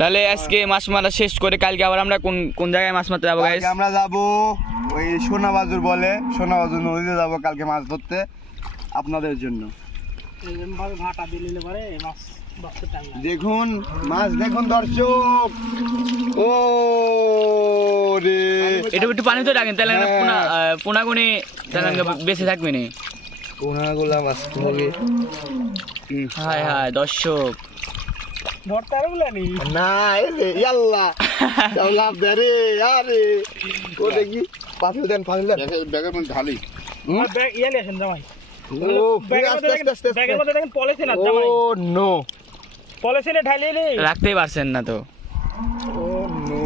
তাহলে আজকে মাছ মারা শেষ করে কালকে আবার আমরা কোন কোন জায়গায় মাছ মারতে যাবো গাইস? কালকে আমরা যাব ওই সোনাবাজুর বলে সোনাবাজুর নদীতে যাব কালকে মাছ ধরতে আপনাদের জন্য। দেখুন মাছ দেখুন দর্শক, ও রে একটু একটু পানি তো রাখেন তাহলে পোনাগুনি তাহলে বেঁচে থাকবে না। পোনাগুলা মাছতে হবে। হায় হায় দর্শক, না এলে ইয়াল্লা সব লাভ দে রে। আরে ও দেখি পাতিল দেন ব্যাগের মধ্যে ঢালি। ও নো রাখতেই পারছেন না তো। ও নো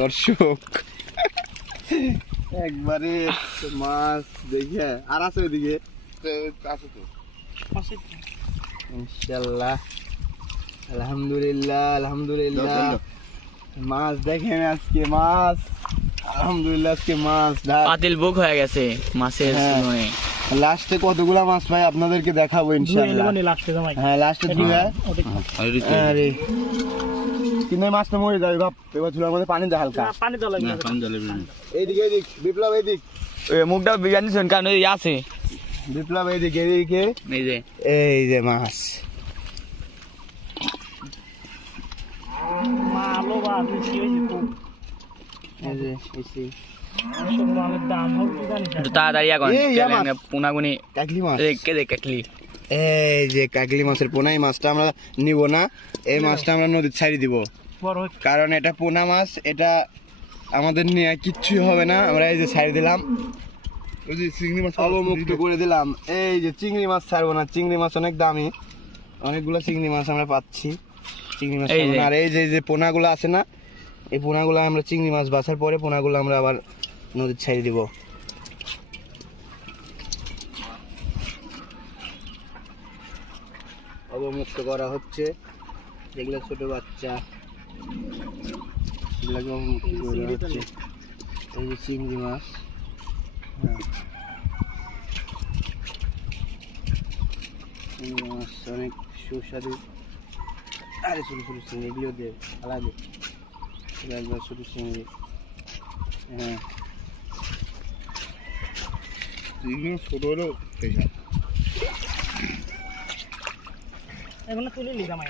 দর্শক একবারে মাছ দেখে আর আছে ওইদিকে ইনশাল্লাহ। আলহামদুলিল্লাহ আলহামদুলিল্লাহ মাছ দেখেন আজকে মাছ, আলহামদুলিল্লাহ আজকে মাছ পাতিল বুক হয়ে গেছে মাছের সময়। লাস্টে কতগুলা মাছ ভাই আপনাদেরকে দেখাবো ইনশাআল্লাহ। হ্যাঁ লাস্টে দুয়া। আরে কিন্তু এই মাছটা মরে যাবে বাপ, এবার চুলার মধ্যে পানি দেয় হালকা। পানি দেওয়া লাগবে, পানি দেওয়া লাগবে। এইদিকে এইদিক বিপ্লব এইদিক, মুখটা বিরিয়ানি শুন কারণ ওই আছে বিপ্লব এইদিক এইদিকে। এই যে মাছ তাড়াতাড়ি এখন পোনাগুনি কাকলি মাছ। কাকলি, এই যে কাকলি মাছের পোনা, এই মাছটা আমরা নিব না, এই মাছটা আমরা নদীর ছাড়ি দিব, কারণ এটা পোনা মাছ, এটা আমাদের নিয়ে কিচ্ছুই হবে না। আমরা এই যে ছাড়ি দিলাম, ওই যে চিংড়ি মাছ অবমুক্ত করে দিলাম। এই যে চিংড়ি মাছ ছাড়বো না, চিংড়ি মাছ অনেক দামি, অনেকগুলো চিংড়ি মাছ আমরা পাচ্ছি, চিংড়ি মাছ ছাড়বো না। আর এই যে পোনাগুলো আছে না, এই পোনাগুলো আমরা চিংড়ি মাছ বাছার পরে পোনাগুলো আমরা আবার নদীর ছাড়ি দিব। অবমুক্ত করা হচ্ছে, যেগুলো ছোট বাচ্চা সেগুলোকে অবমুক্ত করা হচ্ছে। এই যে চিংড়ি মাছ, হ্যাঁ চিংড়ি মাছ অনেক সুস্বাদু। আরে ছোটো ছোটো চিংড়ি এগুলো দিয়ে আলাদা একবার ছোটো চিংড়ি। হ্যাঁ চিংড়ি ছোটো হলেও তুলে নিলাম